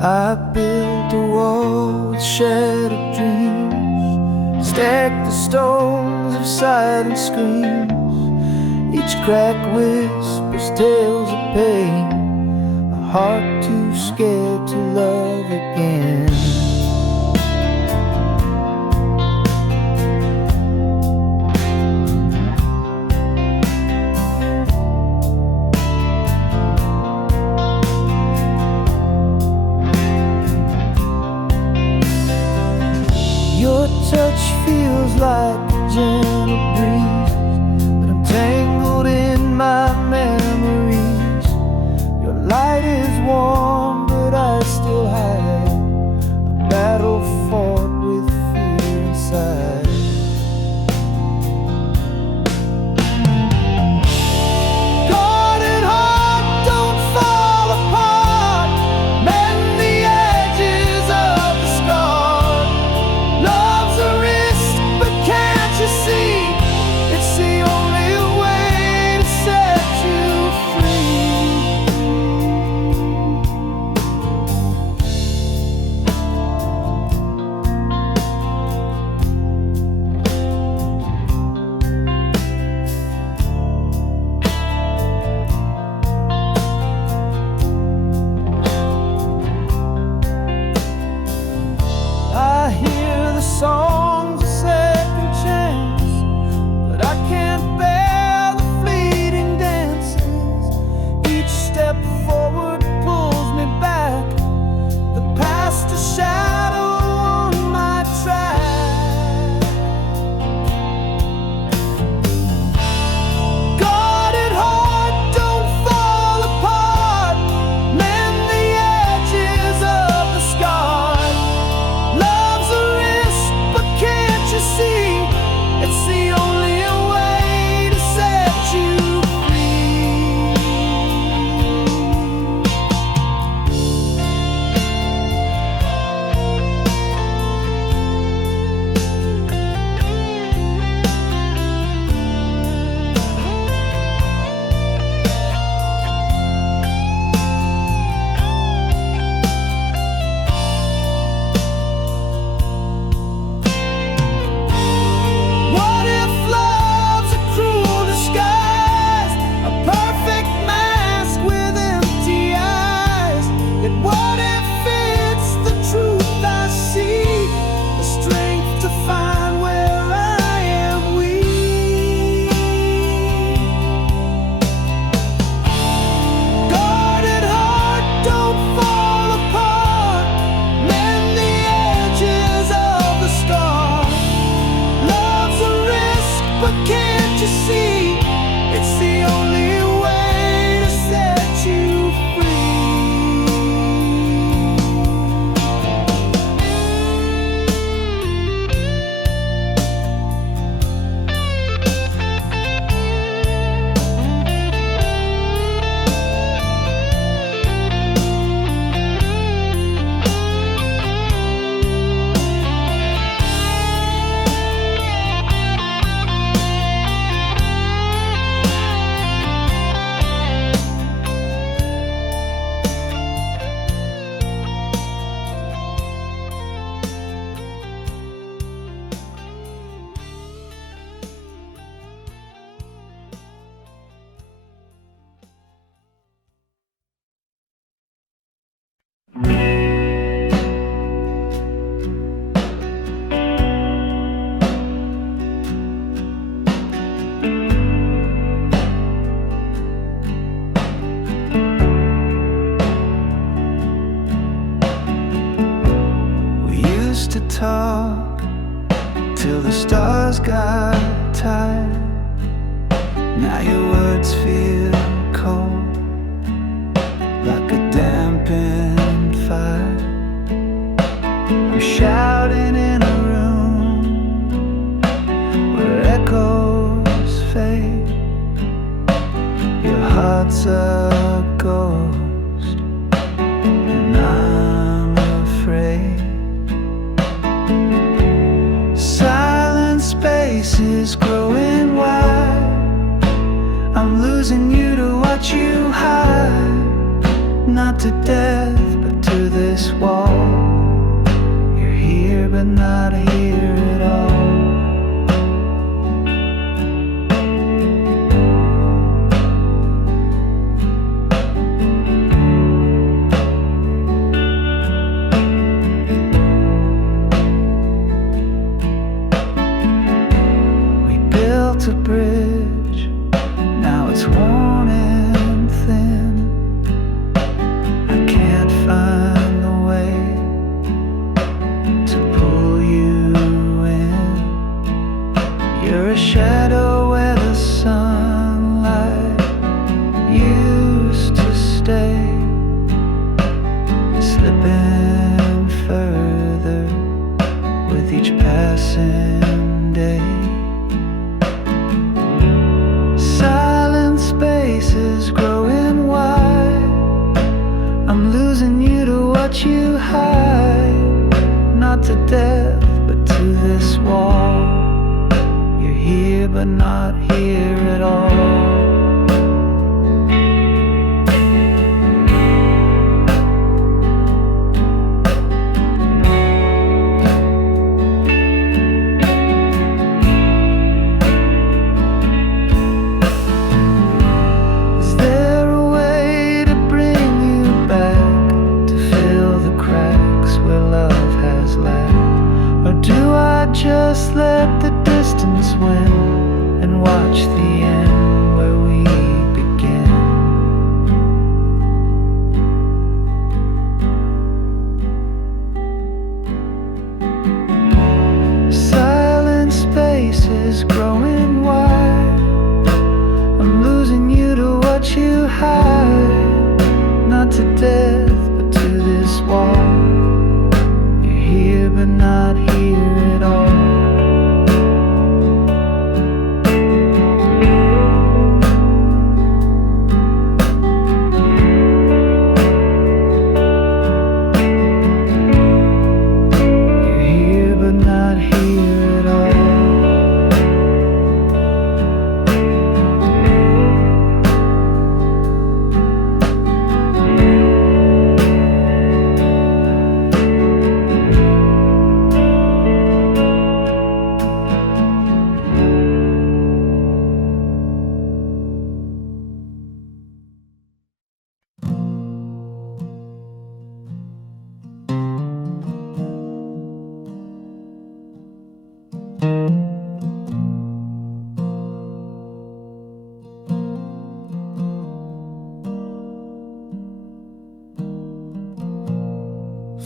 I built a wall with shattered dreams, stacked the stones of silent screams. Each crack whispers tales of pain, a heart too scared to love again. Your touch feels like a gentle breeze, but I'm tangled in my memories. Your light is warm, but I still hide a battle fought with fear inside. Guarded heart, don't fall apart. Mend the edges of the scar. Love's a risk, but can't you see? It's the only way to set you free. I hear the songs of second chance, but I can't bear the fleeting dances. Each step forward pulls me back, the past a shadow on my track. Guarded heart, don't fall apart. Mend the edges of the scar. Love's a risk, but can't you see? It's the only way to set you free. What if love's a cruel disguise, a perfect mask with empty eyes? And what if it's the truth I see, the strength to find where I am weak? Guarded heart, don't fall apart. Mend the edges of the scar. Love's a risk, but can't you see? It's the only way to set you free. We used to talk till the stars got tired. Now your words feel cold, like a dampened fire. I'm shouting in a room where echoes fade. Your heart's a ghost, and I'm afraid. Silent spaces growing wide. losing you to what you hide. Not to death, but to through this wall. You're here but not here at all. A bridge, now it's worn and thin. I can't find the way to pull you in. You're a shadow where the sunlight used to stay, slipping further with each passing day. Silent spaces growing wide. I'm losing you to what you hide. Not to death, but to this wall. You're here, but not here at all. Just let the distance win and watch the end where we begin. Silent spaces growing wide. I'm losing you to what you hide. Not to death, but to this wall. You're here, but not here at all.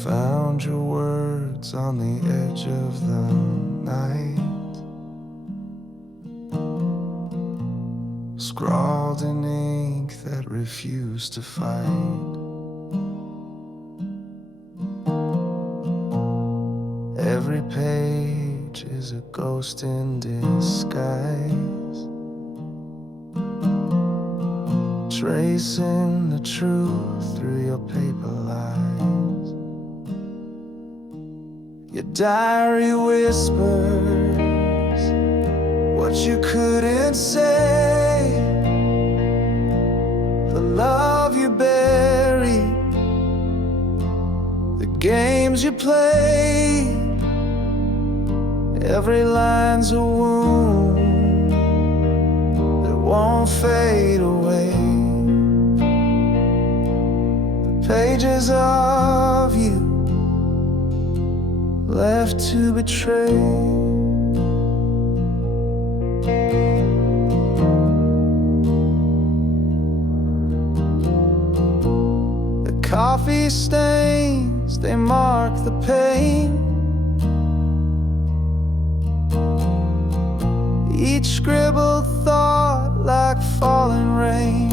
Found your words on the edge of the night, scrawled in ink that refused to fight. Every page is a ghost in disguise, tracing the truth through your paper lies. Your diary whispers what you couldn't say, the love you buried, the games you played. Every line's a wound that won't fade away. The pages of you left to betray. The coffee stains, they mark the pain. Each scribbled thought like falling rain.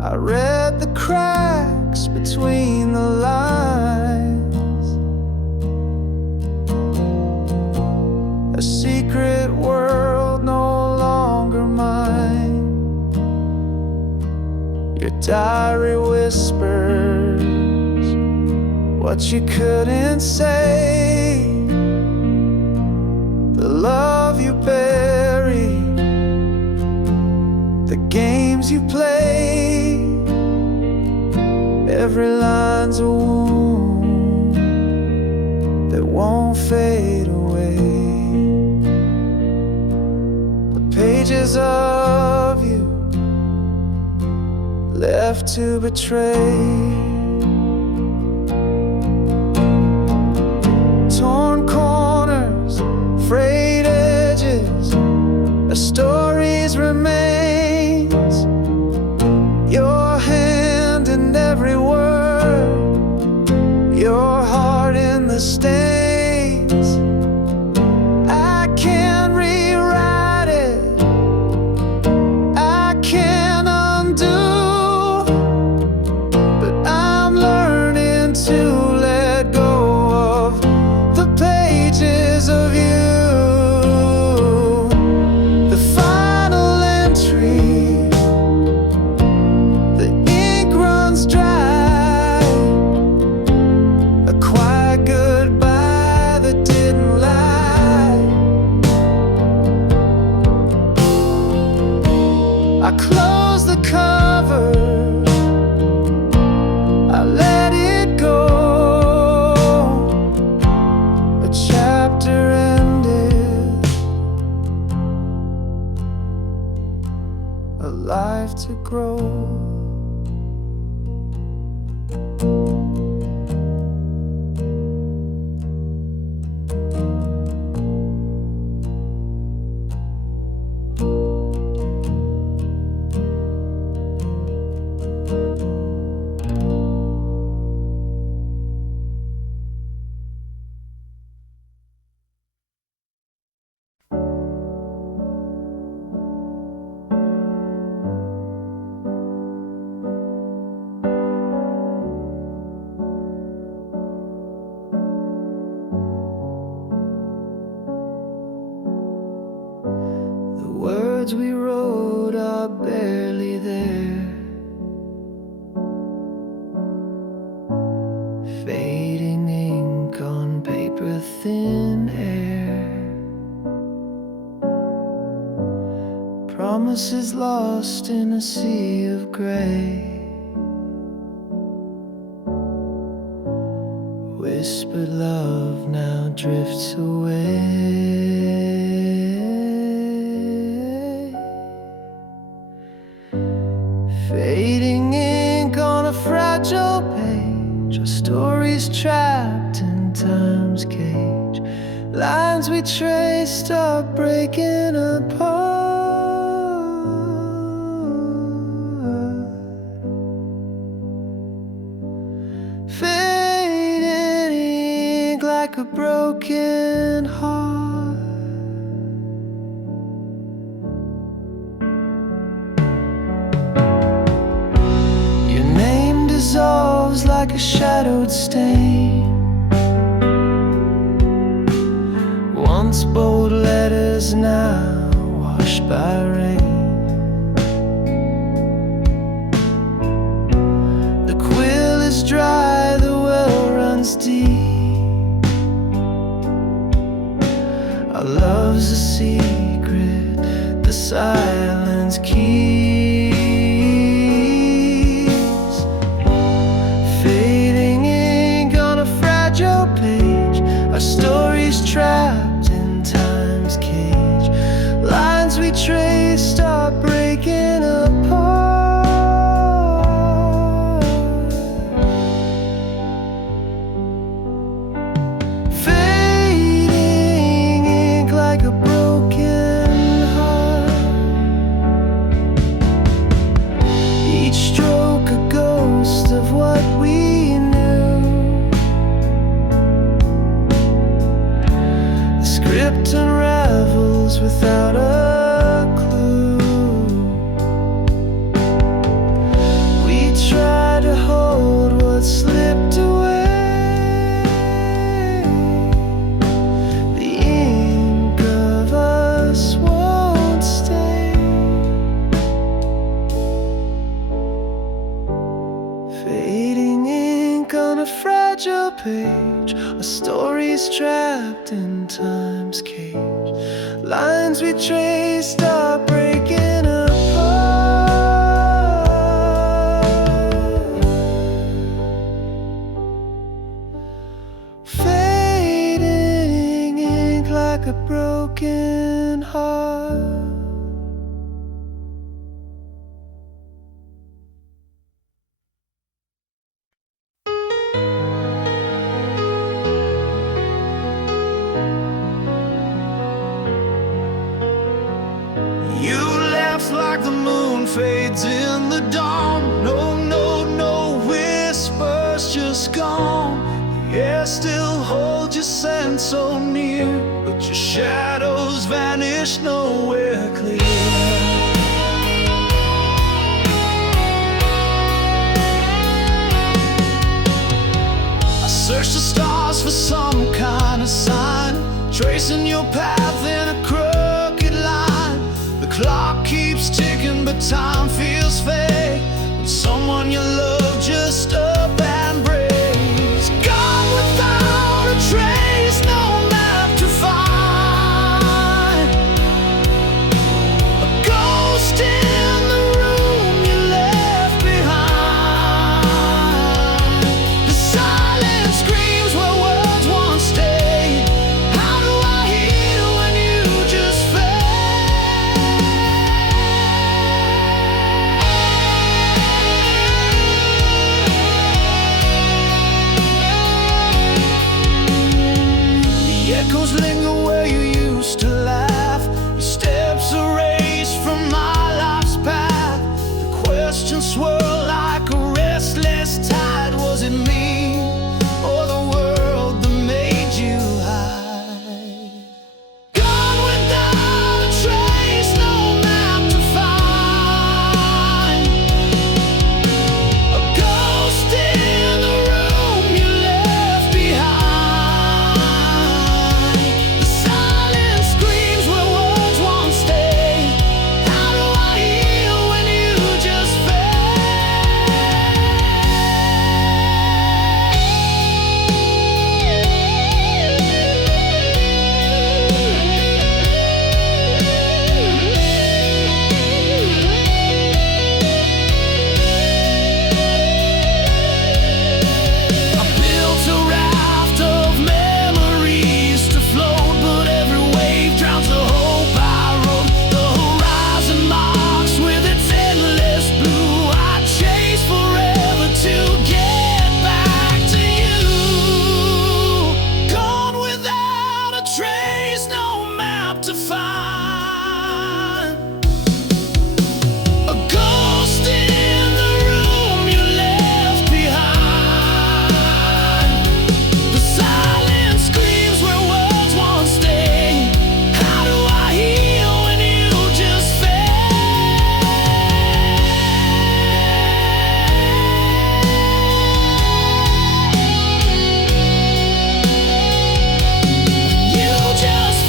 I read the cracks between the lines, a secret world no longer mine. Your diary whispers what you couldn't say, the love you buried, the game games you play. Every line's a wound that won't fade away. The pages of you left to betray. Torn corners, frayed edges, a story's remains. Your hand in every word, your heart in the stains. I can't rewrite it, I can't undo, but I'm learning to let go of the pages of you. I close the cover, I let it go. A chapter ended, a life to grow. Words we wrote are barely there, fading ink on paper, thin air. Promises lost in a sea of gray. Whispered love now drifts away. Fading ink on a fragile page, our stories trapped in time's cage. Lines we traced are breaking apart. Fading ink like a broken heart. Dissolves like a shadowed stain. Once bold letters, now washed by rain. The quill is dry, the well runs deep. Our love's a secret, the silence keeps. Stories trapped in time's cage. Lines we traced are breaking apart. Fading ink like a broken heart. Each stroke a ghost of what we knew. Script unravels without a clue. We try to hold what slipped away. The ink of us won't stay. Fading ink on a fragile page. Our stories trapped in time's cage. Lines we traced are breaking apart. moon fades in the dawn. No, no, no whispers, just gone. The air still holds your scent so near, but your shadows vanish nowhere clear. Search the stars for some kind of sign, tracing your path in a crooked line. The clock keeps ticking, but time feels fake when someone you love just up and breaks. Gone without a trace, no map to find. A ghost in the room you left behind. The silence screams where words once stayed. How do I heal when you just fade? The echoes linger where you used to laugh. Your steps erased from my life's path. The questions swirl like a restless tide. Was it me or the world that made you hide? Gone without a trace, no map to find. A ghost in the room you left behind. The silence screams where words won't stay. How do I heal when you just I built a raft of memories to float, but every wave drowns the hope I wrote. The horizon marks with its endless blue. I chase forever to get back to you. Gone without a trace, no map to find. A ghost in the room you left behind. The silence screams where words won't stay. How do I heal when you just fade? You just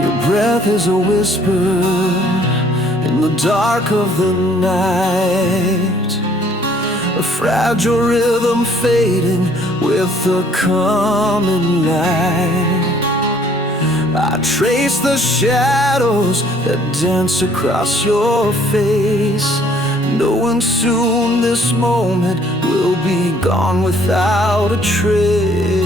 Your breath is a whisper in the dark of the night, a fragile rhythm fading with the coming light. I trace the shadows that dance across your face, knowing soon this moment will be gone without a trace.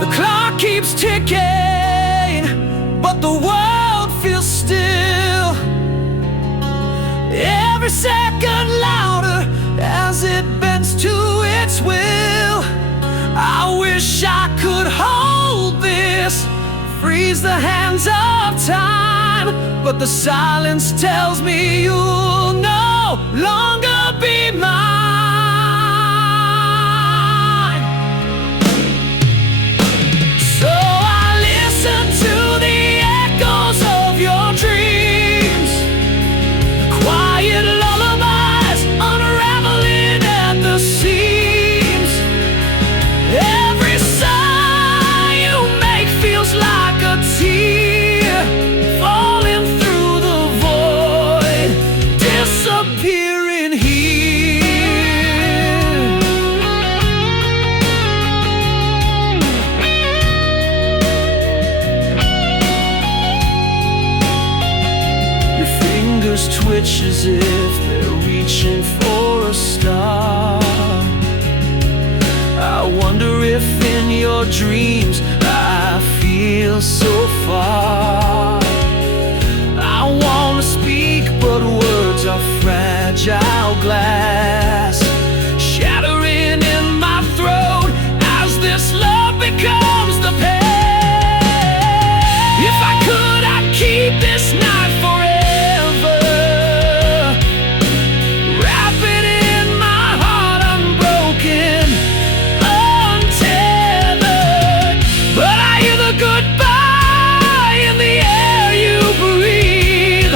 The clock keeps ticking, but the world feels still. Every second louder as it bends to its will. I wish I could hold this, freeze the hands of time, but the silence tells me you'll no longer be mine. So I listen to the echoes of your dreams, the quiet lullabies unraveling at the seams. Every sigh you make feels like a tear falling through the void. twitch as if they're reaching for a star. I wonder if in your dreams I feel so far. I wanna speak, but words are fragile glass, shattering in my throat as this love becomes the pain. If I could, I'd keep this night forever, wrap it in my heart unbroken, untethered. But I hear the goodbye in the air you breathe.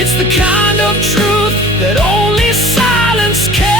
It's the kind of truth that only silence can.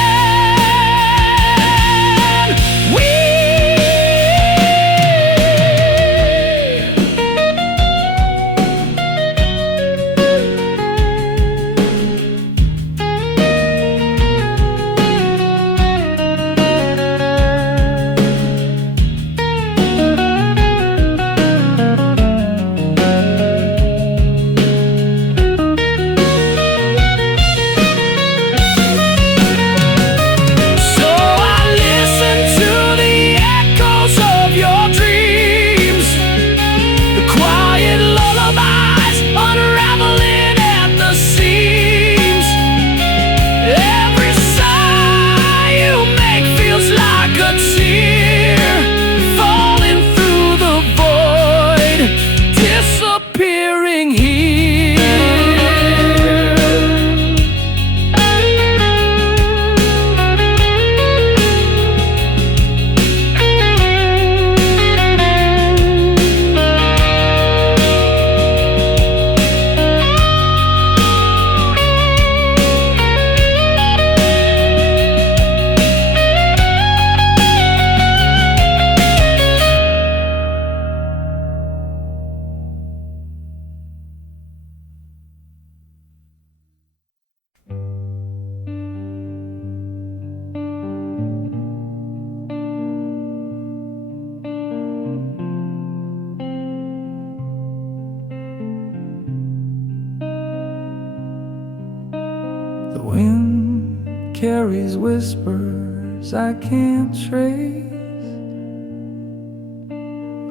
The wind carries whispers I can't trace,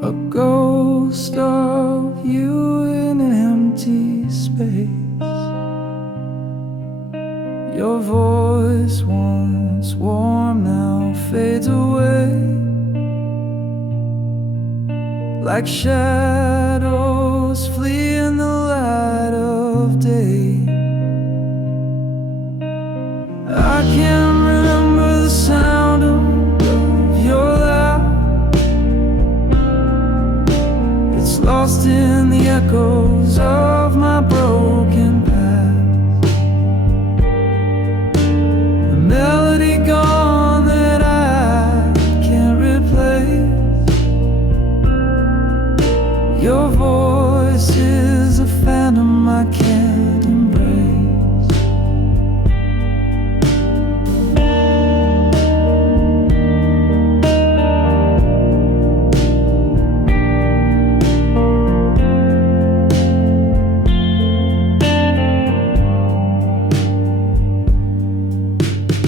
a ghost of you in an empty space. Your voice, once warm, now fades away, like shadows flee in the light of day. I can't remember the sound of your laugh. It's lost in the echoes of my broken past. A melody gone that I can't replace. Your voice is a phantom I can't embrace.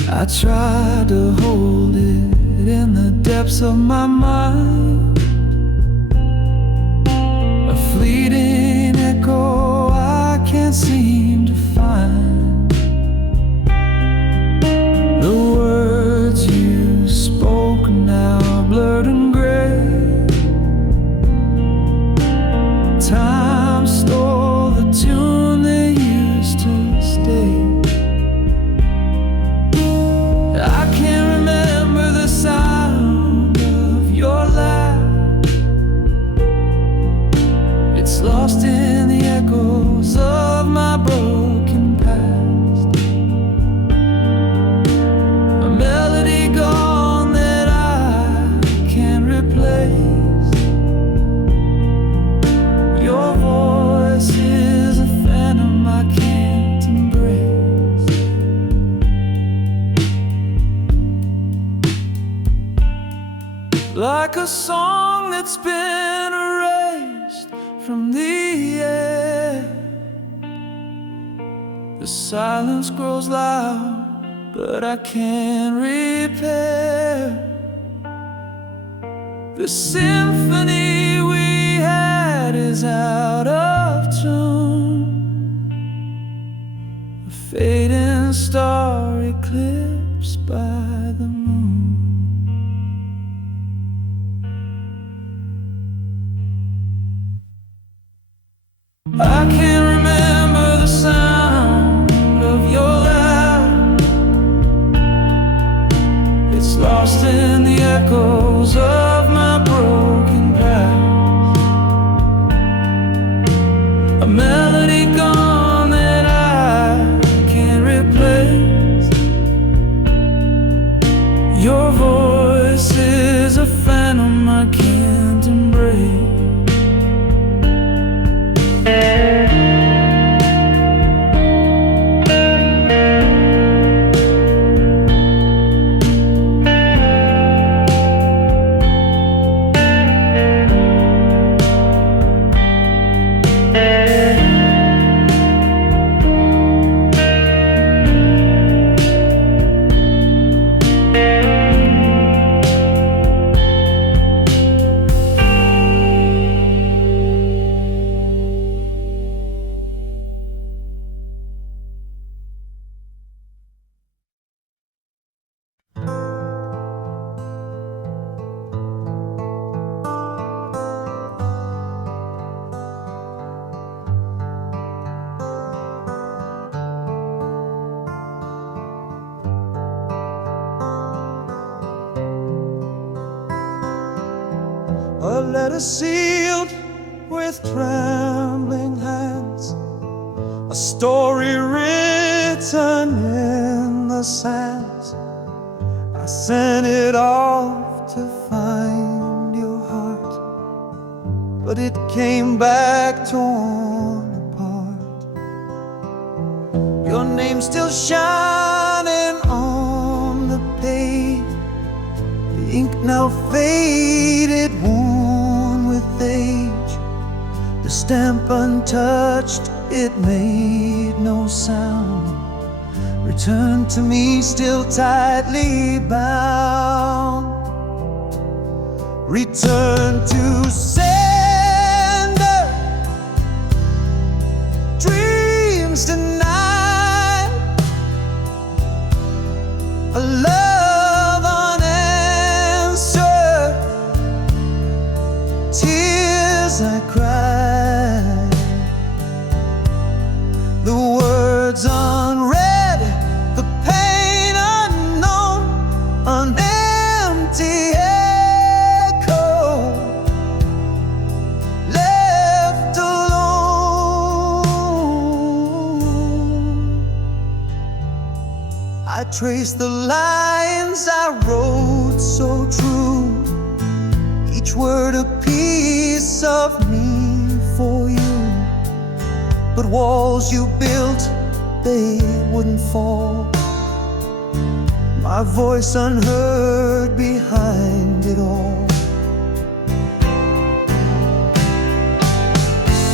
I tried to hold it in the depths of my mind, a fleeting echo I can't seem to find. The words you spoke now blurred and gray. Time stole the tune that used to stay. I can't remember the sound of your laugh. It's lost in the echoes of my broken past. A melody gone that I can't replace. Your voice is a phantom I can't embrace. Like a song that's been erased from the air, The silence grows loud, but I can't repair the symphony we had is out of tune. A fading star eclipsed by the moon. I can't remember the sound of your laugh. It's lost in the echoes of my broken past. A melody gone that I can't replace. Your voice is a phantom I can't embrace. A letter sealed with trembling hands, a story written in the sands. I sent it off to find your heart, but it came back torn apart. Your name's still shining on the page, the ink now faded, worn with age. The stamp untouched, it made no sound. Return to me still tightly bound. Return to sender, dreams denied, a love unanswered, tears I cried, the words unread, the pain unknown, an empty echo, left alone. I trace the lines I wrote so true, each word a piece of me for you. But walls you built, they wouldn't fall. My voice unheard behind it all.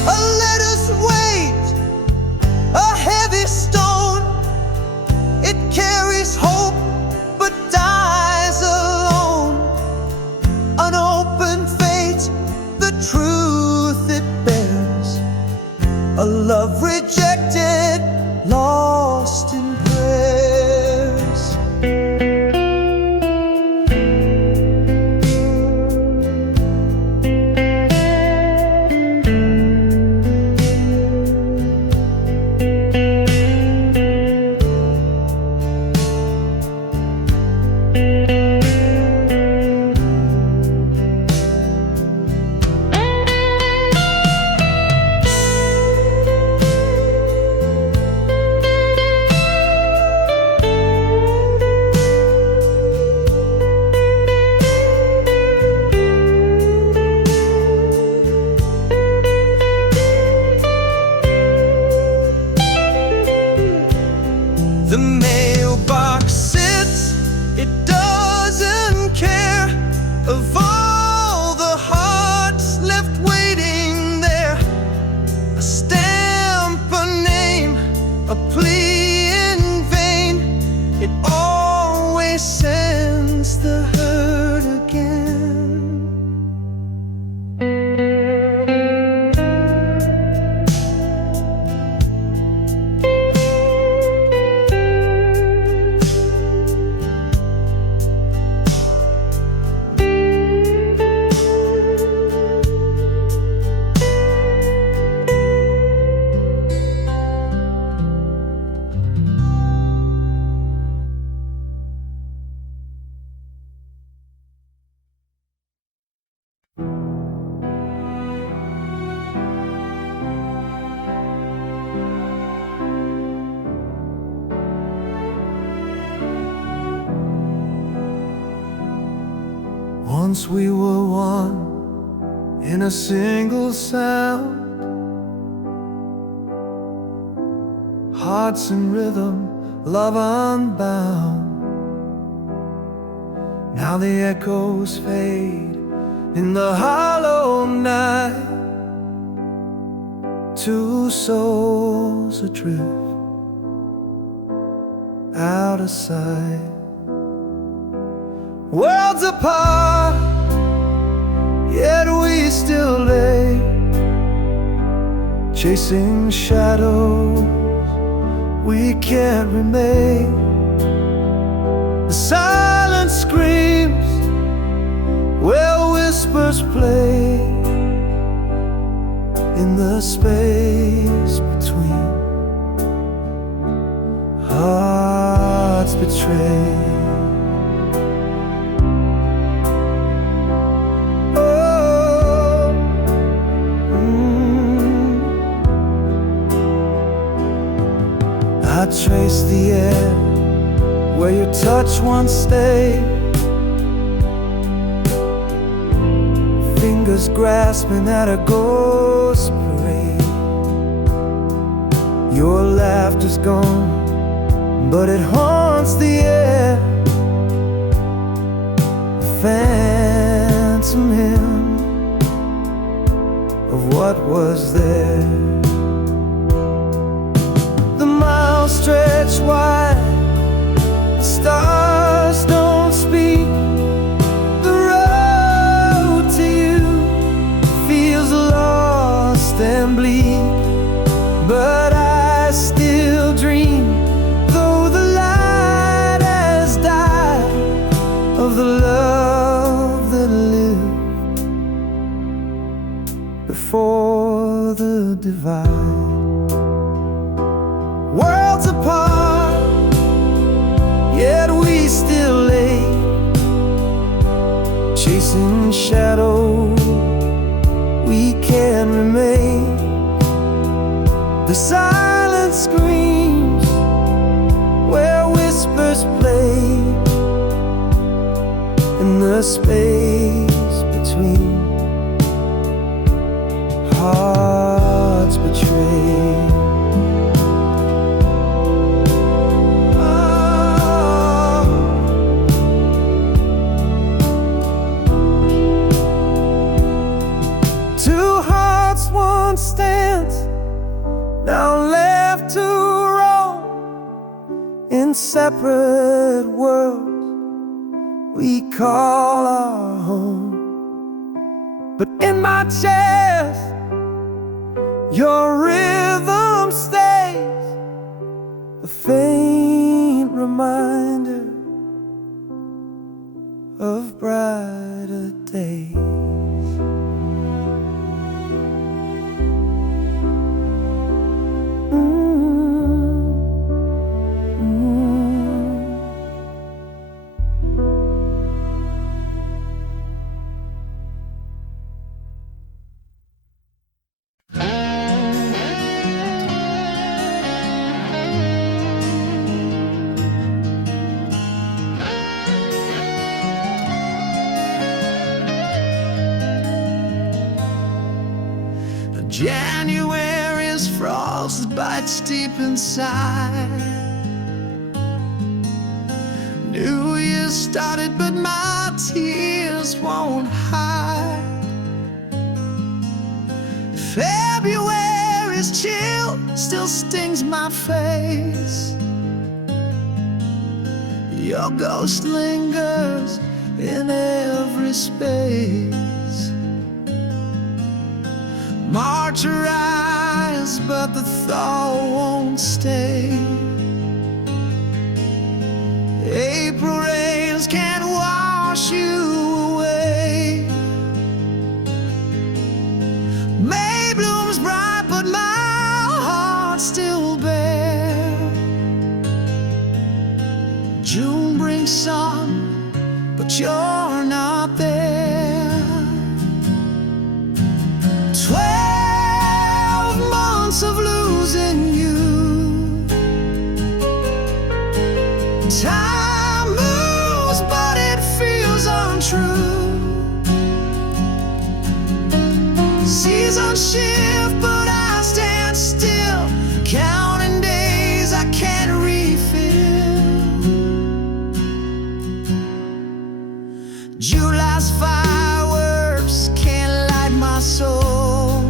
A letter's weight, a heavy stone. It carries hope but dies alone. An open fate, the truth it bears. A love rejected, lost in prayers. The mailbox sits, it doesn't care of all the hearts left waiting there. A stamp, a name, a plea. Once we were one in a single sound, hearts in rhythm, love unbound. Now the echoes fade in the hollow night, two souls adrift, out of sight. Worlds apart, yet we still lay, chasing shadows we can't remain. The silence screams where whispers play, in the space between hearts betrayed. I trace the air where your touch once stayed, fingers grasping at a ghost parade. Your laughter's gone, but it haunts the air, a phantom hymn of what was there. Stretch wide, the stars don't speak. The road to you feels lost and bleak, but I still dream, though the light has died, of the love that lived before the divide. Worlds apart, yet we still lay, chasing shadows we can't remain. The silence screams where whispers play, in the space between hearts betrayed. Stands now left to roam in separate worlds we call our home. But in my chest, your rhythm stays, a faint reminder of brighter days. January's frost bites deep inside. New Year started, but my tears won't hide. February's chill still stings my face. Your ghost lingers in every space. March arrives, but the thaw won't stay. April rains can't wash you away. May blooms bright, but my heart's still bare. June brings sun, but you're not there. 12 months of losing you. Time moves, but it feels untrue. Seasons shift, but I stand still, counting days I can't refill. July's fireworks can't light my soul.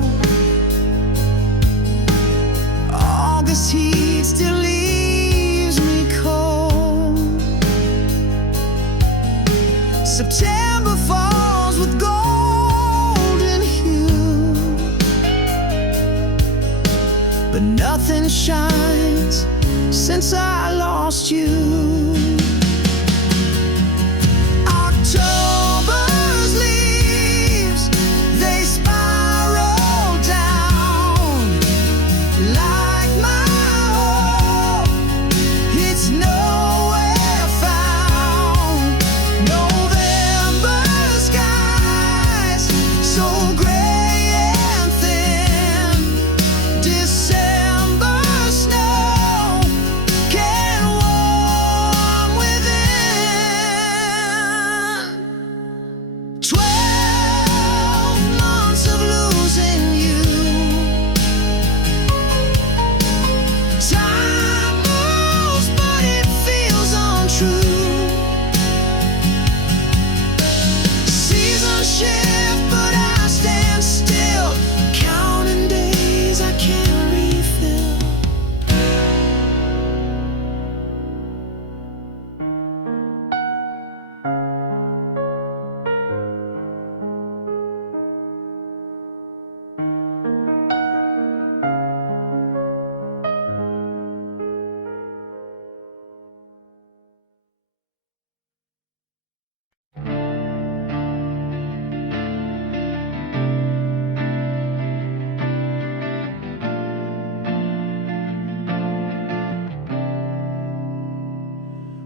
August heat still leaves me cold. September falls with golden hue, but nothing shines since I lost you. October's leaves, they spiral down like my hope. It's nowhere found. November skies so gray and thin. December snow can warm within. 12 months of losing you. Time moves, but it feels untrue. Seasons shift, but I stand still, counting days I can't refill.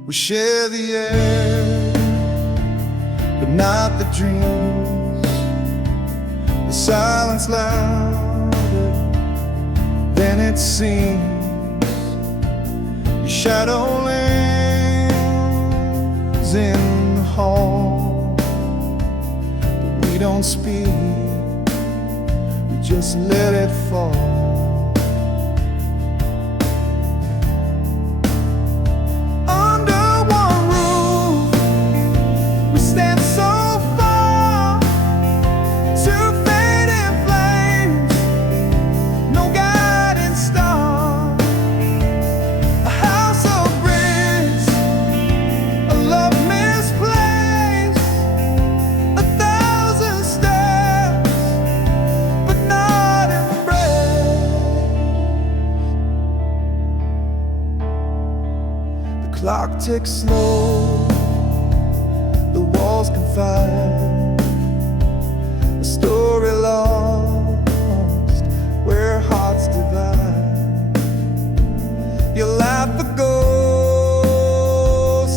We share the air, but not the dreams. The silence louder than it seems. Your shadow lingers in the hall, but we don't speak, we just let it fall. Clock ticks slow, the walls confide, a story lost where hearts divide. You laugh the ghost,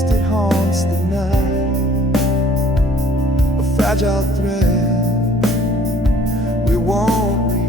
it haunts the night, a fragile thread we won't rewrite.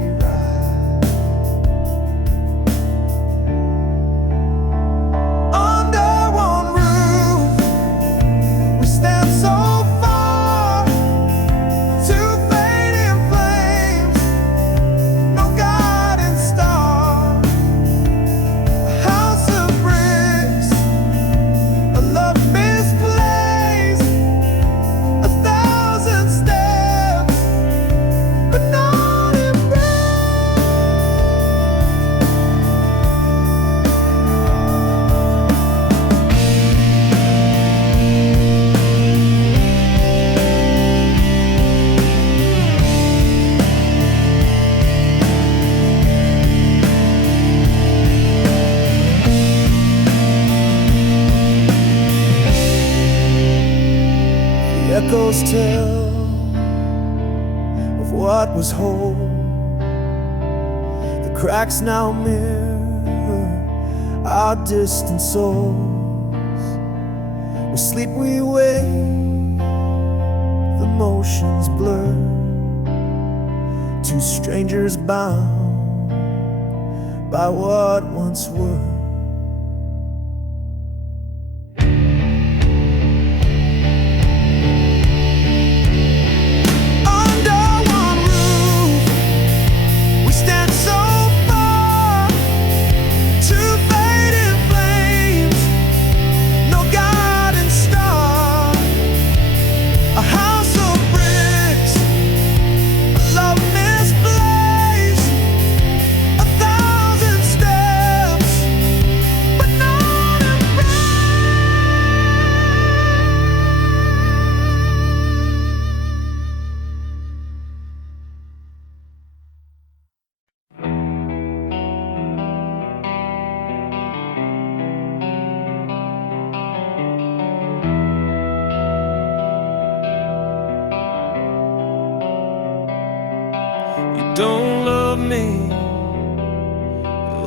Echoes tell of what was whole. The cracks now mirror our distant souls. We sleep, we wake, the motions blur. Two strangers bound by what once were.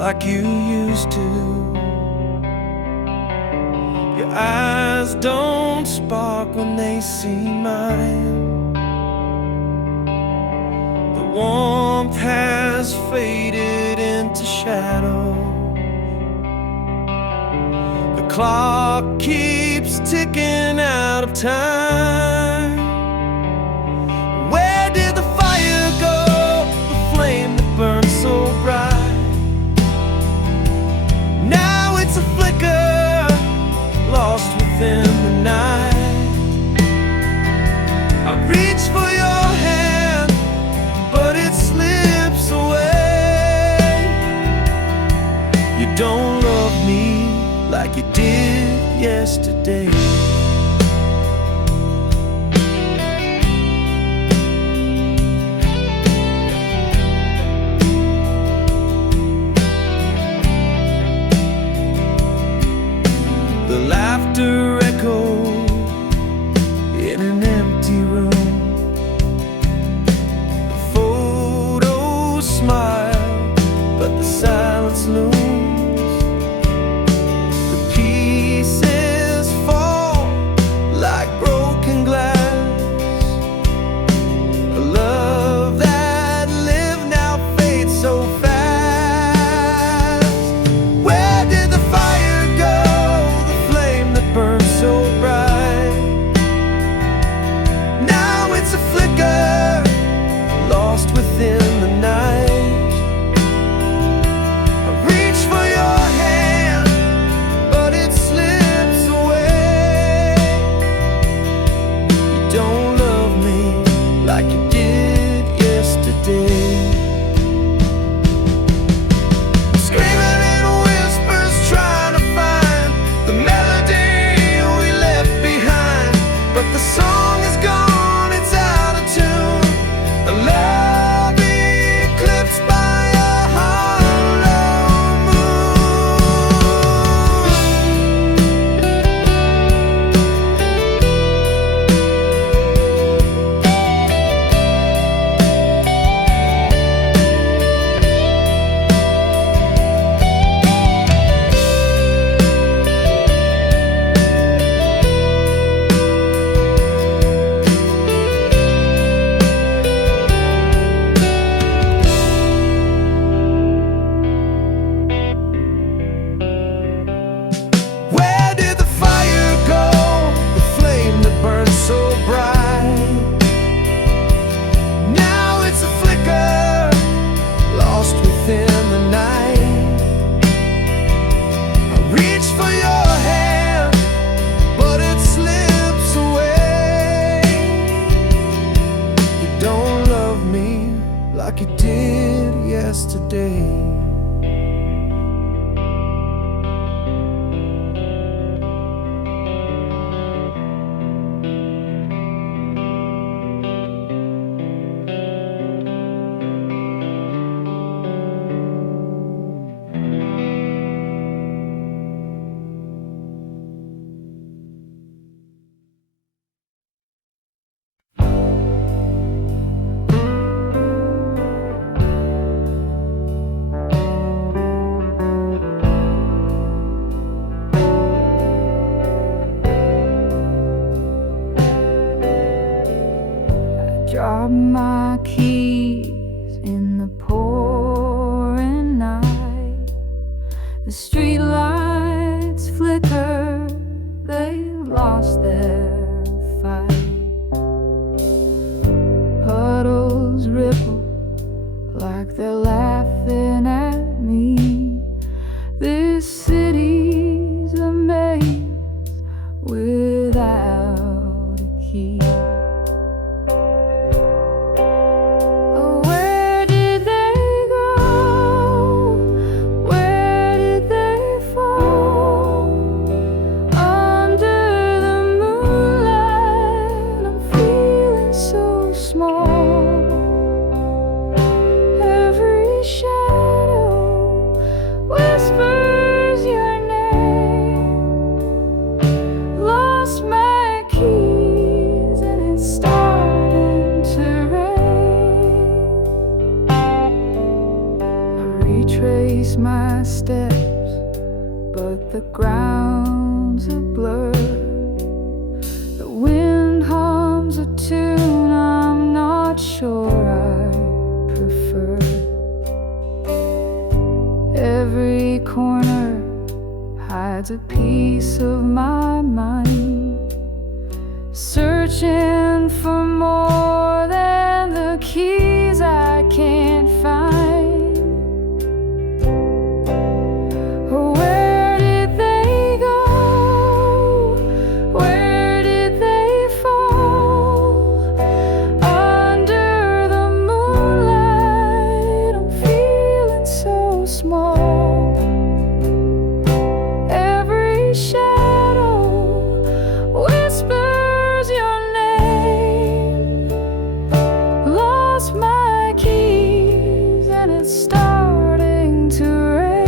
like you used to. Your eyes don't spark when they see mine. The warmth has faded into shadow. The clock keeps ticking out of time. Where did the fire go? The flame that burned so bright. Now it's a flicker, lost within the night. I reach for your hand, but it slips away. You don't love me like you did yesterday. The laughter echoed in an empty room. The photos smile, but the silence looms. The pieces fall like broken glass. A love that lived now fades so fast. Where did the fire go? Burn so bright. Now it's a flicker, lost within the night. I reach for your hand, but it slips away. You don't love me like you did yesterday. Screaming in whispers, trying to find the melody. But the song is gone, it's out of tune. A love eclipsed by a hollow like you did yesterday. Drop my keys in the pouring night. The street lights flicker, they lost their fight. Puddles ripple like they're laughing at me. This city's a maze without a key. Where did they background's a blur. The wind hums a tune I'm not sure I prefer. Every corner hides a piece of my mind, searching for more than the keys I can't find. Where did they go? Where did they fall? Under the moonlight, I'm feeling so small. Every shadow whispers your name. Lost my keys and it's starting to rain.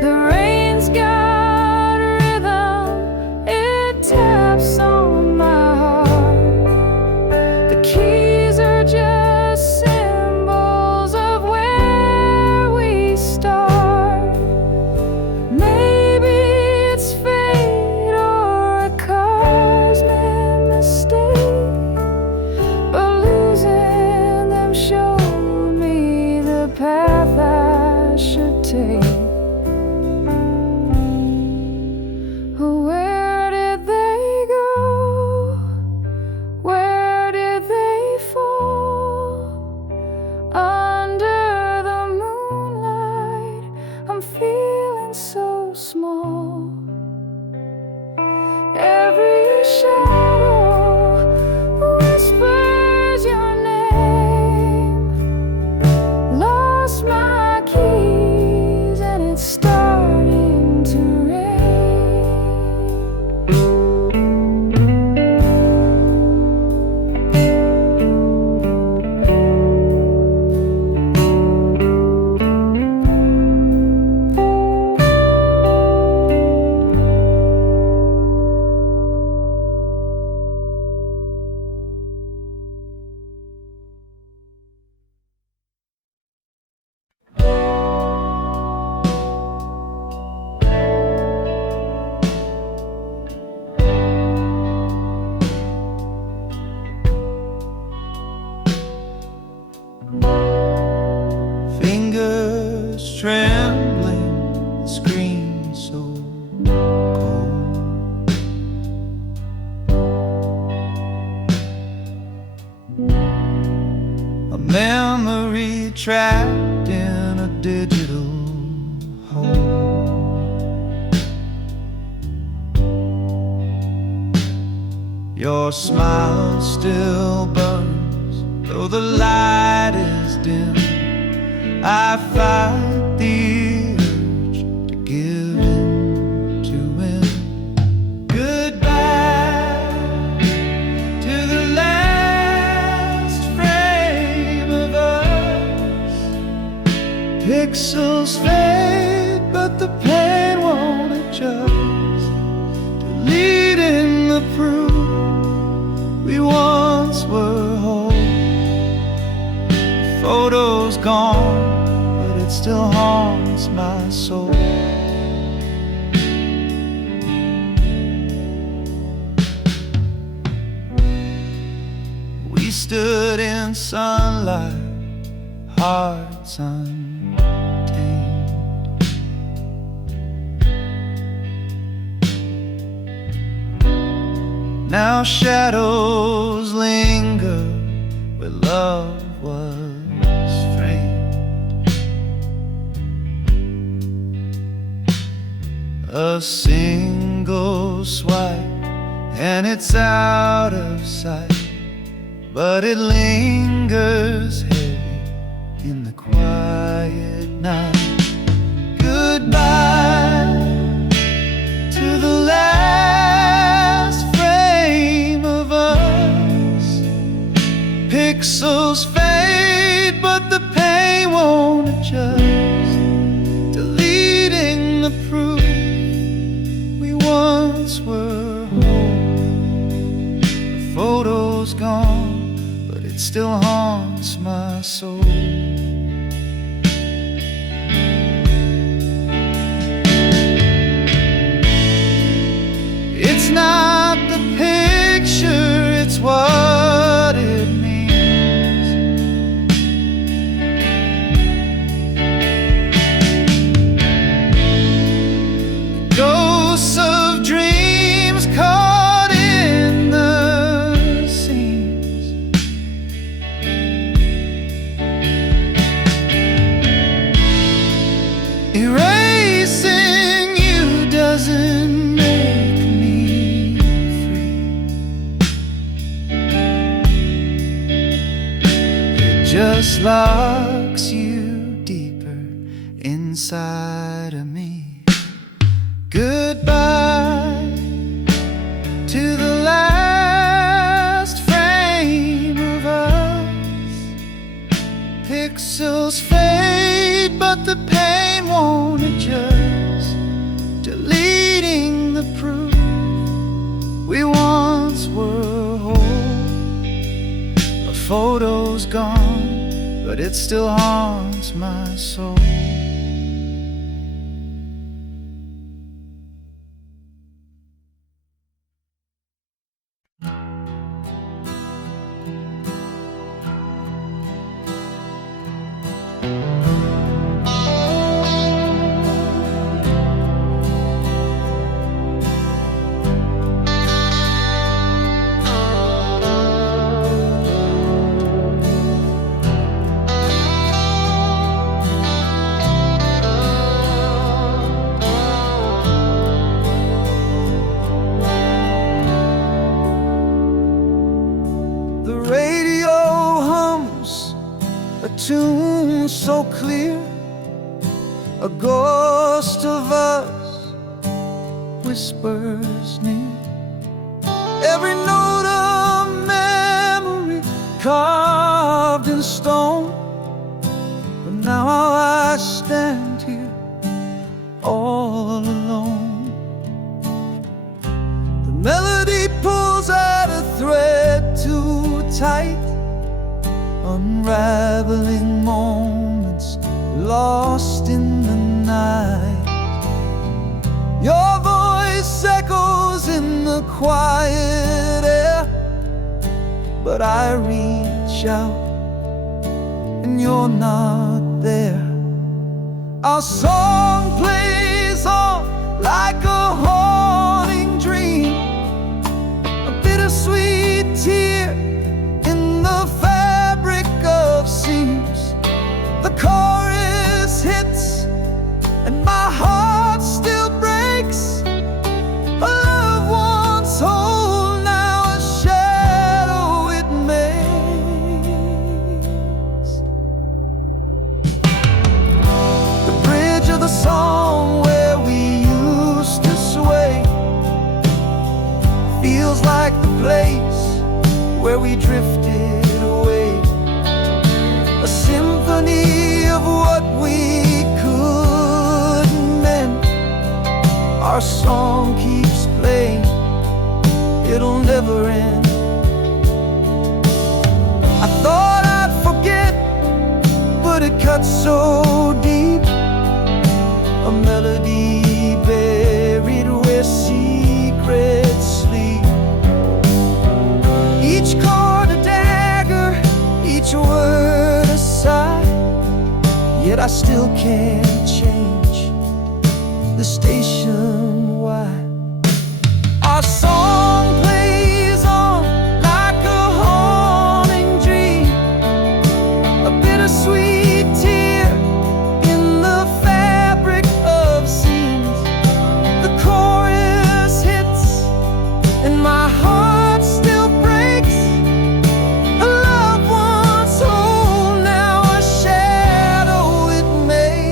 The rain's got rhythm, it taps on my heart. The keys are just symbols of where we start. Maybe it's fate or a cosmic mistake, but losing them showed me the path I should take. Where did they go? Where did they fall? Under the moonlight, I'm feeling so small. Every shadow whispers your name. Lost my keys and it's starting to rain. Fingers trembling, screen so cold. A memory trapped in a digital hole. Your smile still burns, though the light is dim. I fight the urge to give in to win. Goodbye to the last frame of us. Pixels fade, but the pain won't adjust. Deleting the proof we once were whole. Photos gone, but it still haunts my soul. We stood in sunlight, hearts untamed. Now shadows linger where love was framed. A single swipe and it's out of sight, but it lingers heavy in the quiet night. Goodbye to the last frame of us. Pixels fade, but the pain won't adjust. Deleting the proof we once were whole. The photo's gone, but it still haunts my soul. locks you deeper inside of me. Goodbye to the last frame of us. Pixels fade, but the pain won't adjust, deleting the proof we once were whole. A photo's gone, but it still haunts my soul. The radio hums a tune so clear, a ghost of us whispers near. Every note of memory carved in stone. But now I stand here all alone. The melody pulls at a thread too tight, unraveling moments lost in the night. Your voice echoes in the quiet air, but I reach out and you're not there. Our song plays on like a haunting dream, a bittersweet tear in the fabric of seams. The chorus hits and my heart still breaks. A love once whole, now a shadow it makes. The bridge of the song where we used to sway feels like the place where we drifted away. A symphony of what we couldn't mend. Our song keeps playing, it'll never end. I thought I'd forget, but it cuts so deep. A melody buried where secrets sleep. Each chord a dagger, each word a sigh. Yet I still can't change the station. Why? Our song plays on like a haunting dream, a bittersweet tear in the fabric of seams. The chorus hits and my heart still breaks. A love once whole, now a shadow it makes.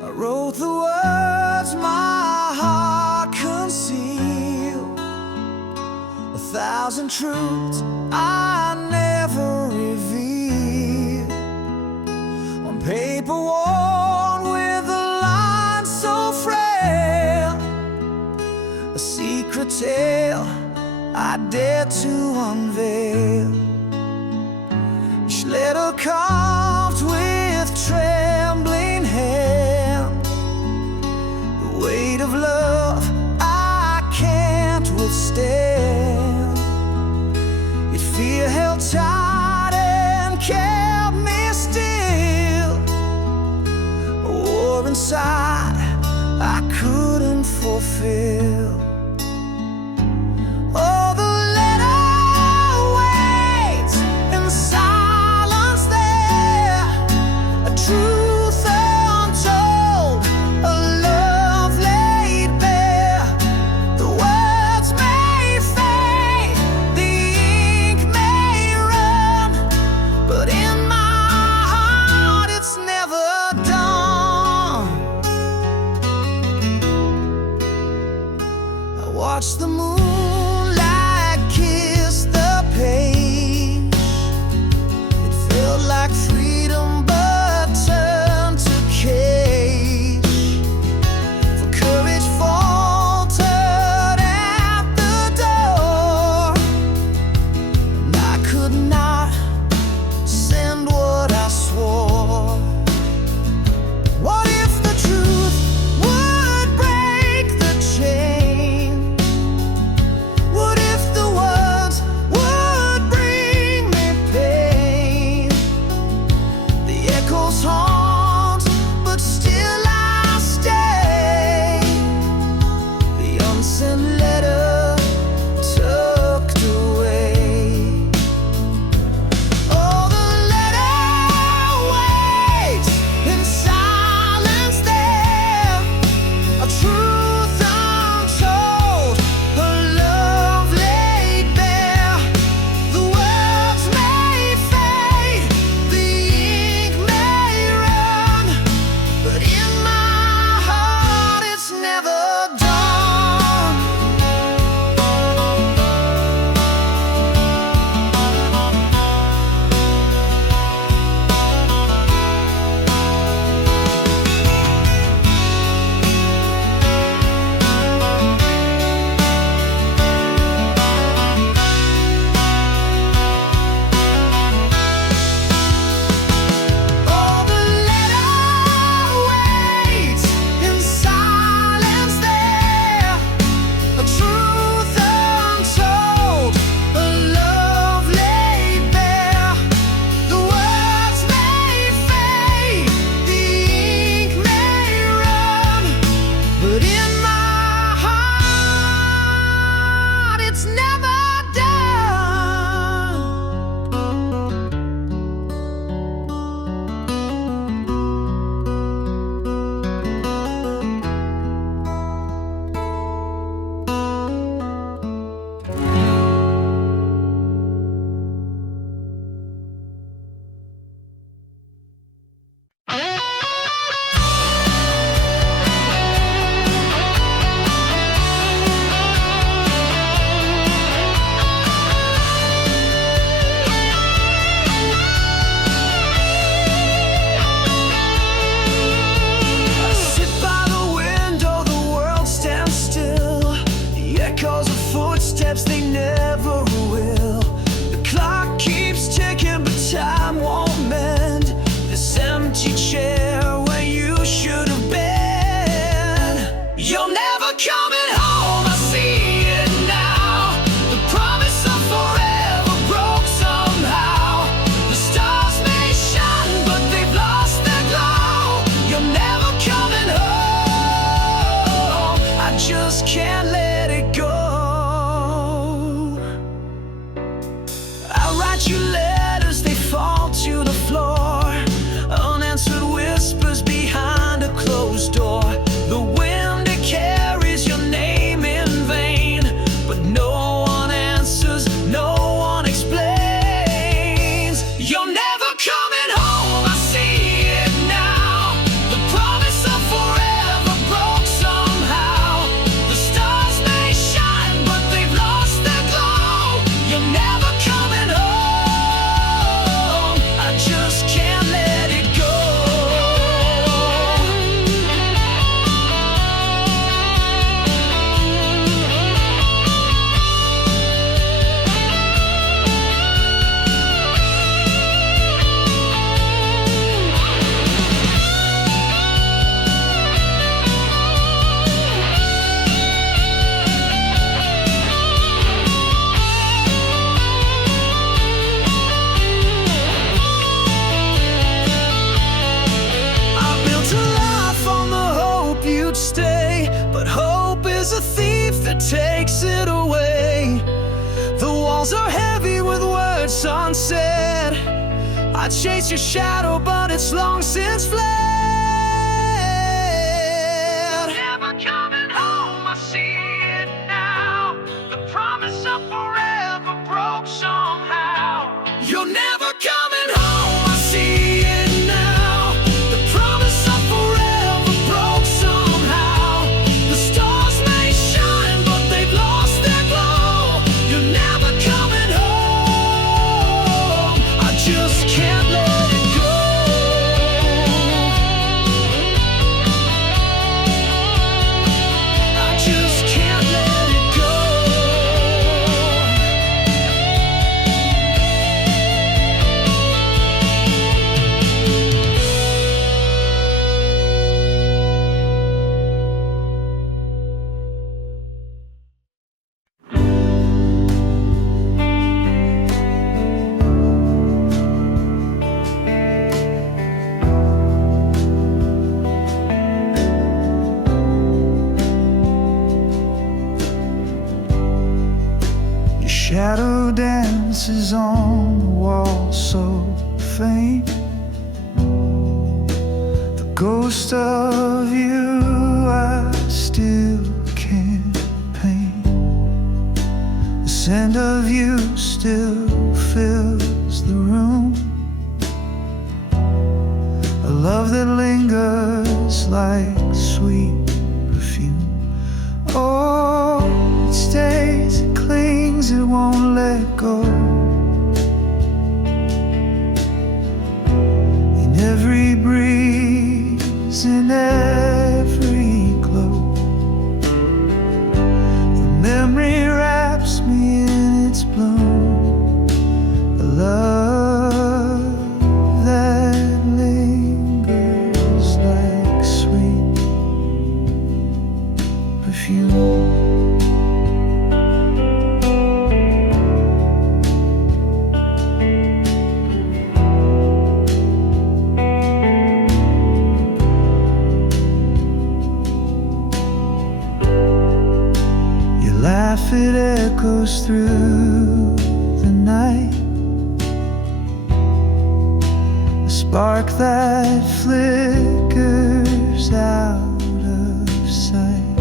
I wrote the words my heart concealed, 1,000 truths I never revealed. On paper worn with a line so frail, a secret tale I dare to unveil. Each letter carved with trembling hand, the weight of love I can't withstand. Yet fear held tight and kept me still, a war inside I couldn't fulfill. Oh, the letter waits in silence there, a truth untold, a love laid bare. The words may fade, the ink may run, but in my heart it's never done. I watch the moonlight kiss the page. It felt like freedom but turned to cage. For courage faltered at the door, and I could not send what I swore. What if the truth would break the chain? What if the words would bring me pain? The echoes haunt, but still I stay. The unsent letter tucked away. Oh, the letter waits in silence there, a truth untold, a love laid bare. The words may fade, the ink may said I'd chase your shadow, but it's long since fled. You're never coming home, I see it now. The promise of forever broke somehow. You're never coming home, I see it now. The promise of forever broke somehow. The stars may shine, but they've lost their glow. You're never coming home, I just can't let it go. I just can't let it go. Your shadow dances on the wall so faint. The ghost of you I still can't paint. The scent of you still fills the room. A love that lingers like sweet perfume. Oh, it stays, it clings, it won't let go. In every breeze, in every glow, the memory wraps me in its bloom. A love that lingers like sweet perfume. Your laugh, it echoes through the night. A spark that flickers out of sight.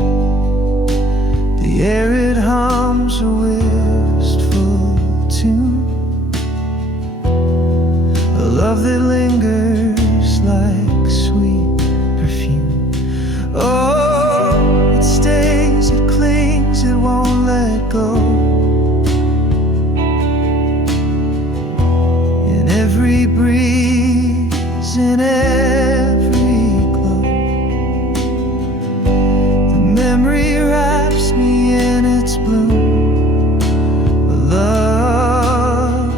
The air, it hums a wistful tune. A love that lingers like sweet perfume. Oh, it stays, it clings, it won't let go. In every breeze, in every glow, the memory wraps me in its bloom. A love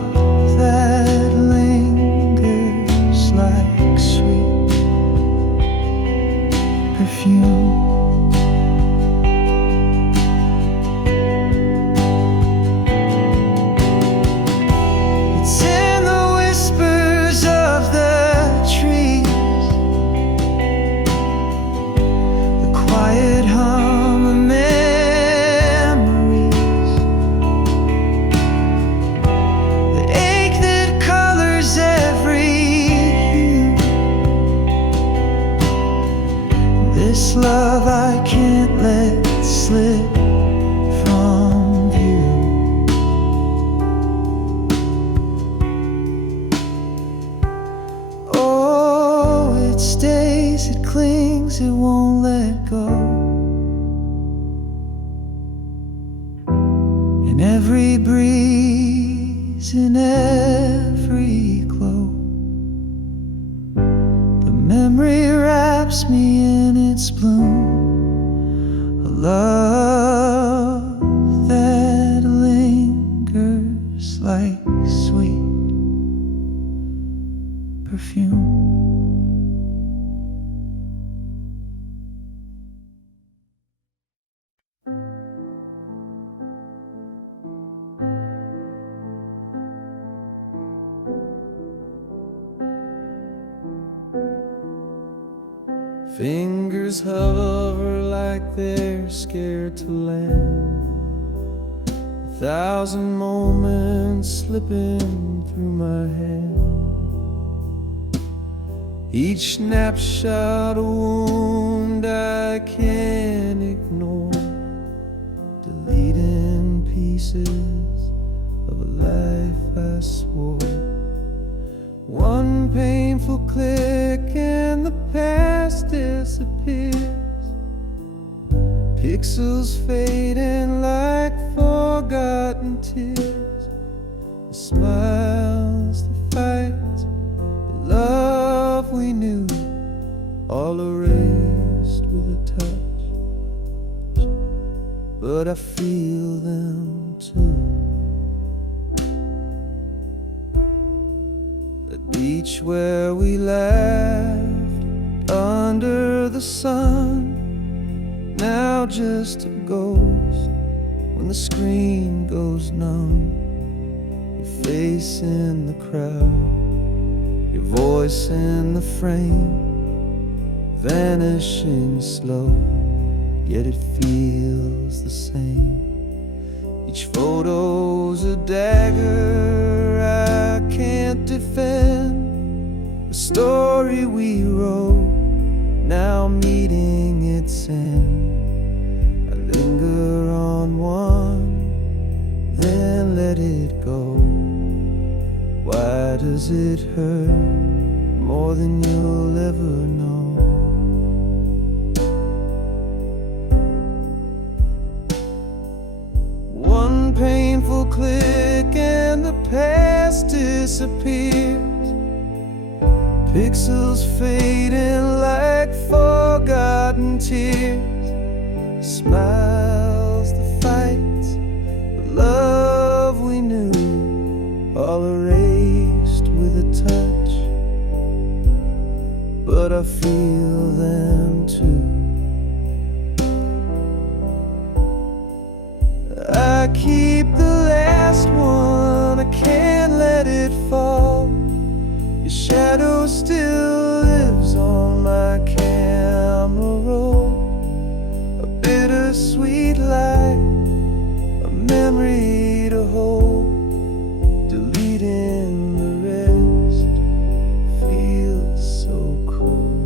that lingers like sweet perfume. It's in the whispers of the trees, the quiet hum of memories, the ache that colors every hue. This love I can't let slip from view. Oh, it stays, it clings, it won't let go. In every breeze, in every glow, the memory wraps me in its bloom. A love that lingers like sweet perfume. Fingers hover like they're scared to land. 1,000 moments slipping through my hand, each snapshot a wound I can't ignore, deleting pieces of a life I swore. One painful click and the past disappears, pixels fading like forgotten tears. The smiles, the fights, the love we knew, all erased with a touch. But I feel them too. The beach where we laughed under the sun, now just a ghost when the screen goes numb. Your face in the crowd, your voice in the frame, vanishing slow, yet it feels the same. Each photo's a dagger I can't defend, a story we wrote, now meeting its end. I linger on one, then let it go. Why does it hurt more than you'll ever know? One painful click and the past disappears, pixels fading like forgotten tears. The smiles, the fights, the love we knew, all erased with a touch. But I feel them too. I keep the last one, I can't let it fall. Your shadow still lives on my camera roll, a bittersweet light, a memory to hold, deleting the rest feels so cold.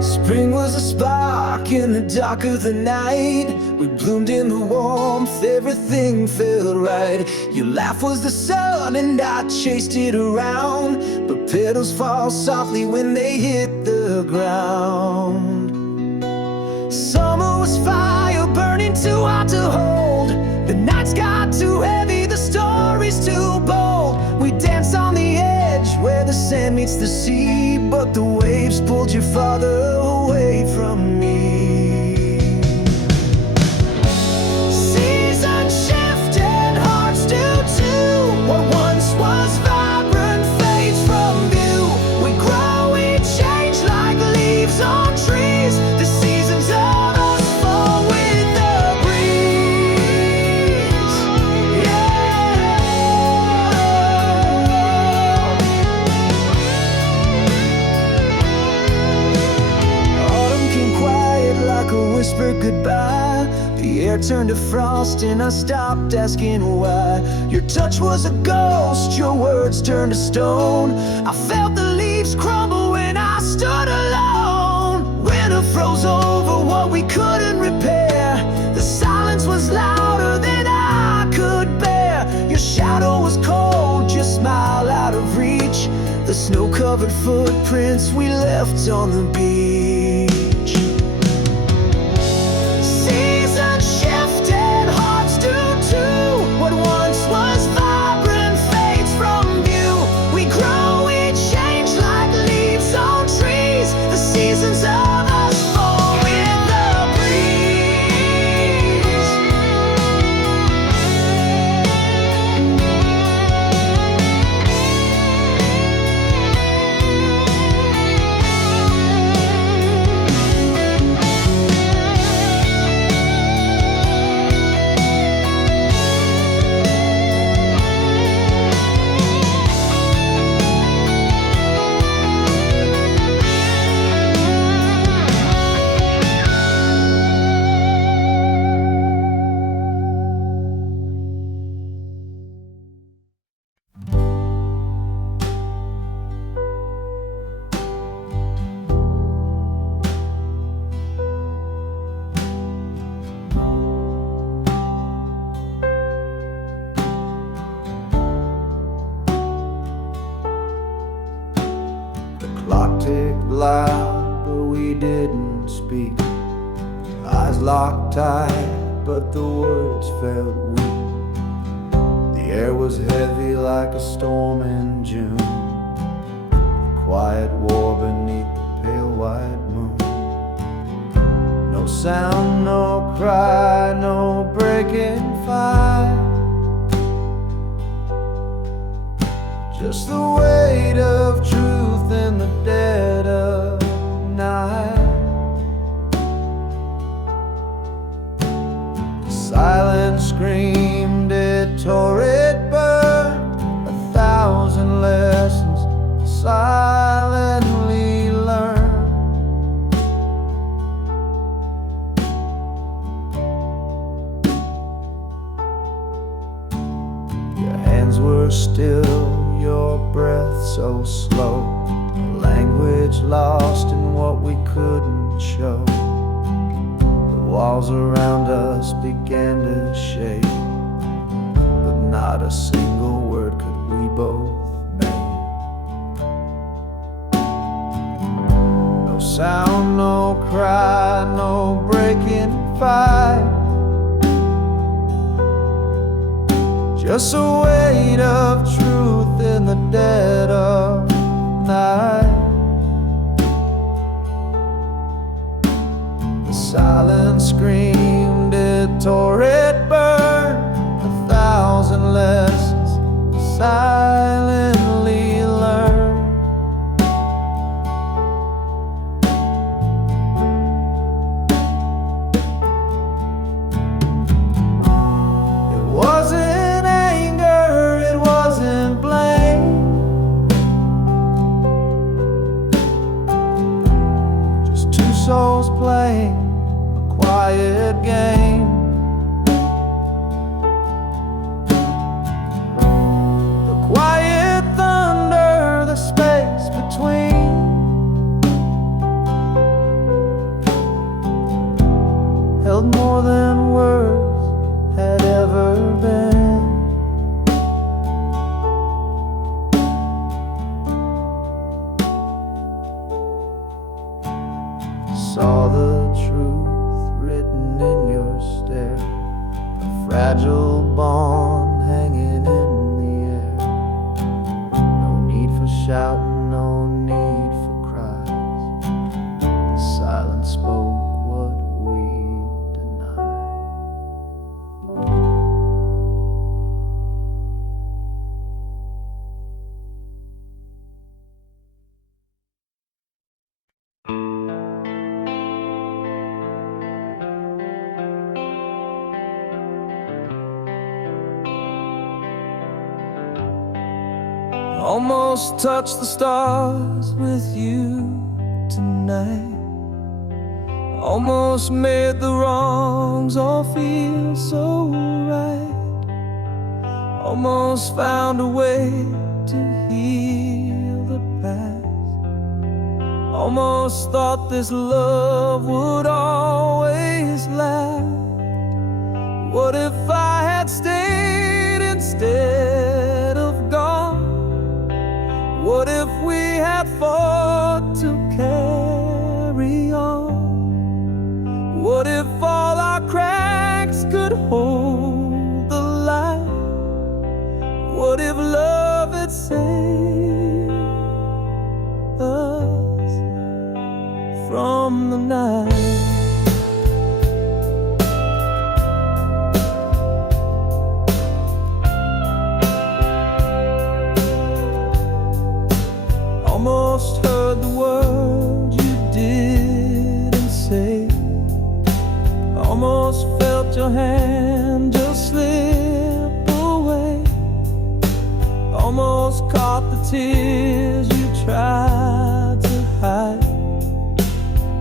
Spring was a spark in the dark of the night. We bloomed in the warmth, everything felt right. Your laugh was the sun and I chased it around, but petals fall softly when they hit the ground. Summer was fire burning too hot to hold. The nights got too heavy, the stories too bold. We danced on the edge where the sand meets the sea, but the waves pulled you farther away from me. Seasons shift and hearts do too. What once was vibrant fades from view. We grow, we change like leaves on trees. The seasons of us fall with the breeze. Autumn came quiet like a whispered goodbye. The air turned to frost and I stopped asking why. Your touch was a ghost, your words turned to stone. I felt the leaves crumble when I stood alone. Winter froze over what we couldn't repair. The silence was louder than I could bear. Your shadow was cold, your smile out of reach. The snow-covered footprints we left on the beach. Seasons shift and hearts do too. What once was vibrant loud, but we didn't speak. Eyes locked tight, but the words felt weak. The air was heavy like a storm in June. Quiet war beneath the pale white moon. No sound, no cry, no breaking fire. Just the weight of truth in the dead of night. The silence screamed, it tore, it burned. 1,000 lessons silently learned. Your hands were still, your breath so slow. A language lost in what we couldn't show. The walls around us began to shake, but not a single word could we both make. No sound, no cry, no breaking fight. Just a weight of truth in the dead of night. The silence screamed, it tore, it burned. 1,000 lessons silently learned. It wasn't souls playing a quiet game. The quiet thunder, the space between. Held more than words had ever been. Saw the truth written in your stare, a fragile bond hanging in the air. No need for shouting, no need for cries. The silence spoke what we denied. Almost touched the stars with you tonight. Almost made the wrongs all feel so right. Almost found a way to heal the past. Almost thought this love would always last. What if I had stayed instead of gone? What if we had fought to carry on? What if all our cracks could hold the light? What if love had saved us from the night? Almost heard the words you didn't say. Almost felt your hand just slip away. Almost caught the tears you tried to hide.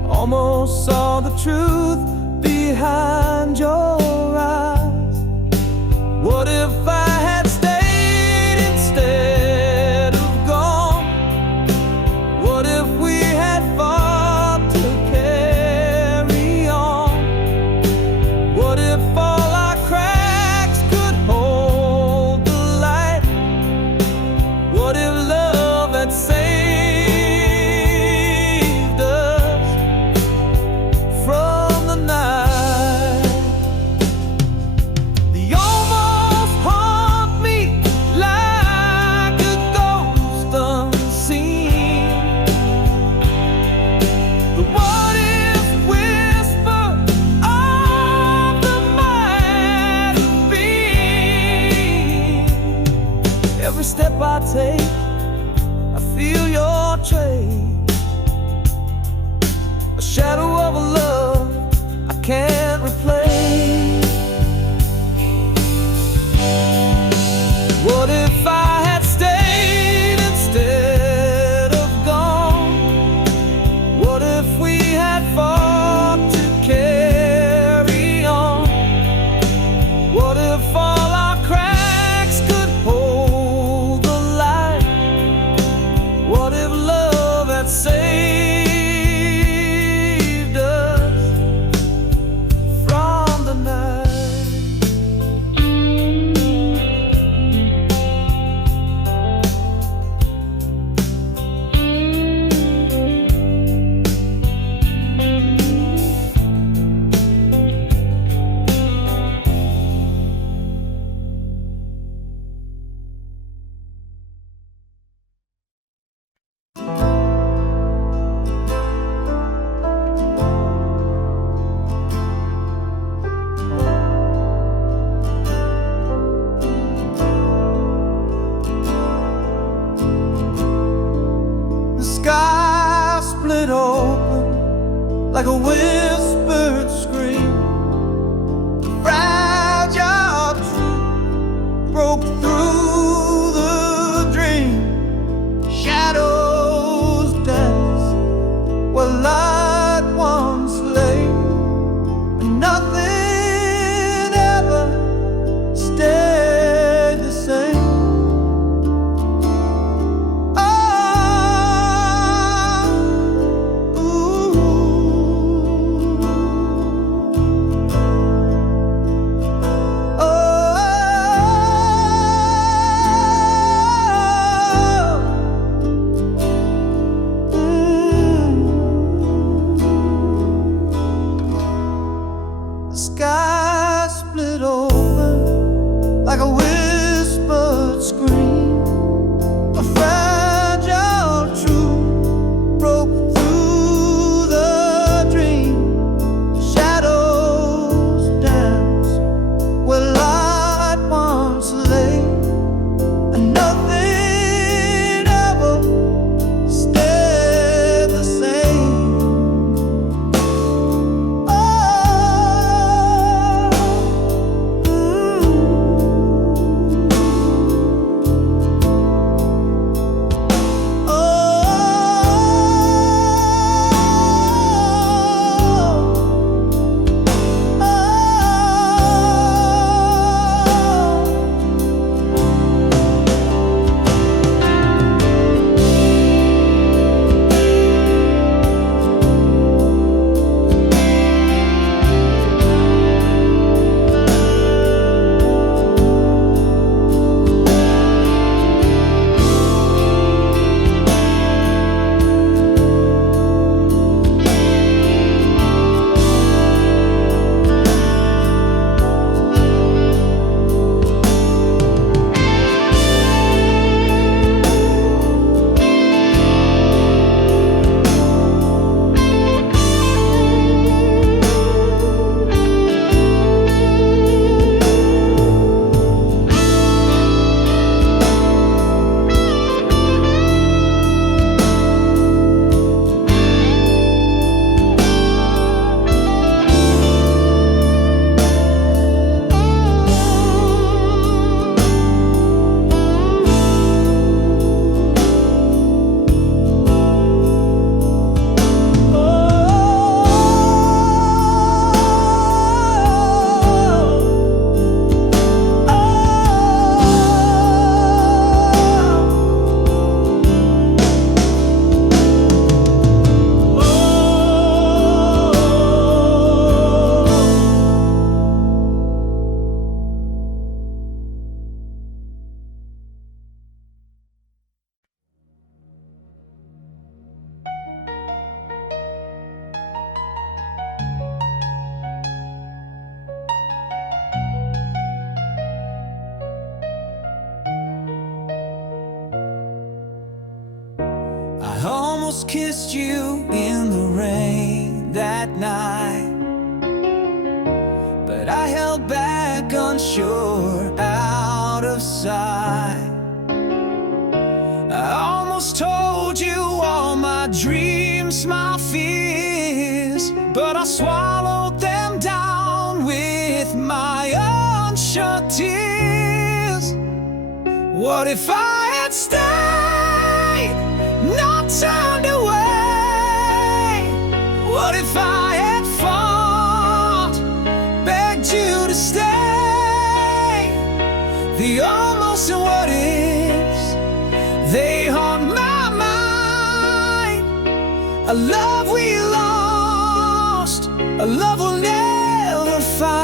Almost saw the truth behind your eyes. What if I had stayed instead of gone? What if we had fought to carry on? What if all our cracks could hold the light? What if love had saved I take, I feel your trace, a shadow of a love I can't replace. What if I had stayed instead of gone? What if we had fought to carry on? What if all our cracks could hold the light? What if love had saved us from the night? The sky split open like a whispered scream. Fragile truth broke through the dream. Shadows dance where light once lay, but nothing ever stayed the same. The sky split open like a whispered scream. A fragile truth broke through the dream. Shadows dance where light once lay, and nothing ever stayed the same. I almost kissed you in the rain that night, but I held back unsure, out of sight. once told you all my dreams, my fears, but I swallowed them down with my unshut tears. What if I had stayed, not turned away? What if I had fought, begged you to stay? The almost and what ifs, they haunt my mind. A love we lost, a love we'll never find.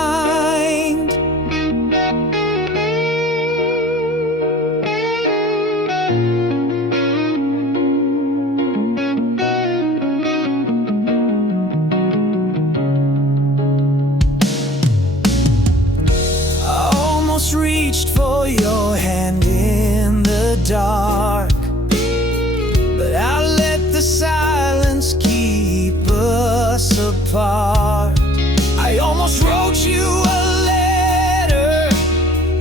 Reached for your hand in the dark, but I let the silence keep us apart. I almost wrote you a letter,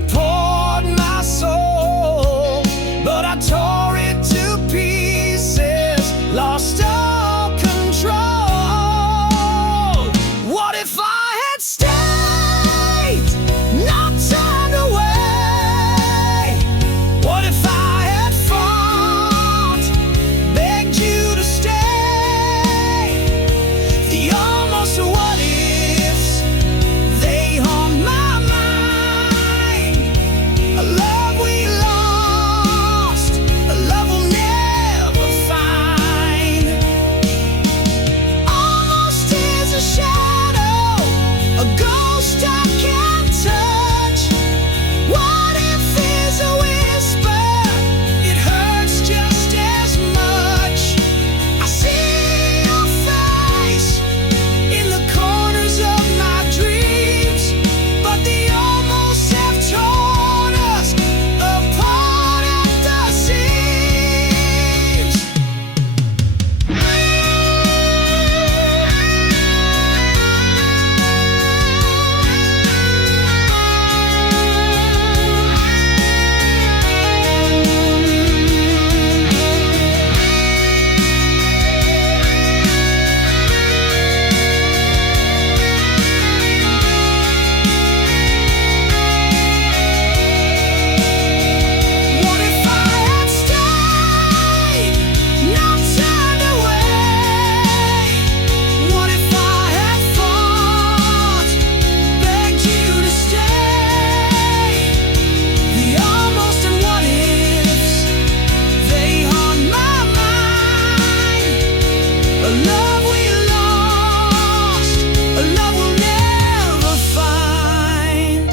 poured my soul, but I tore it to pieces, lost all control. What if I had stayed, not turned away? What if I had fought, begged you to stay? The almost what ifs, they haunt my mind. A love we lost, a love we'll never find. Almost is a shadow, a ghost I can't touch. What if is a whisper, it hurts just as much. I see your face in the corners of my dreams, but the almost have torn us apart at the seams. What if I had stayed, not turned away? What if I had fought, begged you to stay? The almost and what ifs, they haunt my mind. A love we lost, a love we'll never find.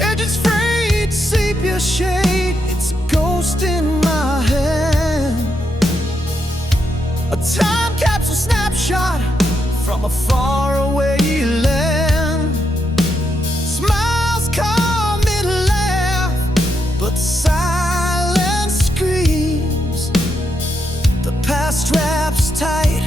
Edges frayed, sepia shade, it's a ghost in my hand. A time capsule snapshot from a faraway land. Smiles come and laugh, but silence screams. The past wraps tight